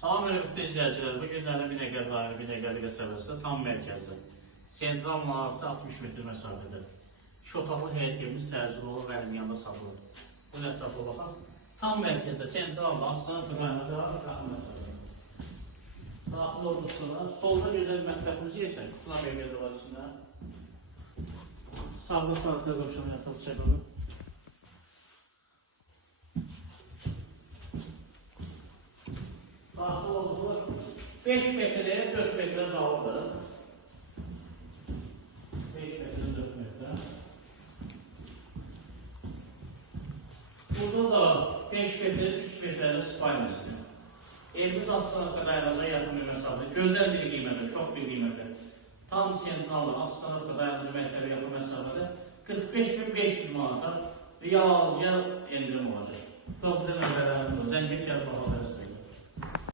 Salam hörmətli izləyicilər, bu günlərin Binəqədi rayonu Binəqədi qəsəbəsində tam mərkəzdə. Sentral mağazası 60 metr məsafədə. 2 otaqlı həyət evimiz tərcih olub əlim yanında satılır. Bu ətrafa baxaq. Tam mərkəzdə, sentral mağazasına rayonda yaxın məsafədə. Daxil olduqda solda gözəl mətbəximizi yeşək. Kutular Binəqədi var içində. Sağda salataya qoşan yatağı çək olur. Daxil olduqda 5 metrəyə 4 metrə zalıdır. 5 metrə 4 metrə. Burada da 5 metrə 3 metrədə spalnası. Evimiz Aslanlıqda Qayraca yaxın bir məsafədə. Gözəl bir qiymətə, çox bir qiymətə. Tam sentralda Aslanlıqda Qayraca məktəbə yaxın məsafədə 45.500 manata real endirim olacaq. Problem nələrimiz var. Zəngin gəlib baxacaqsınız.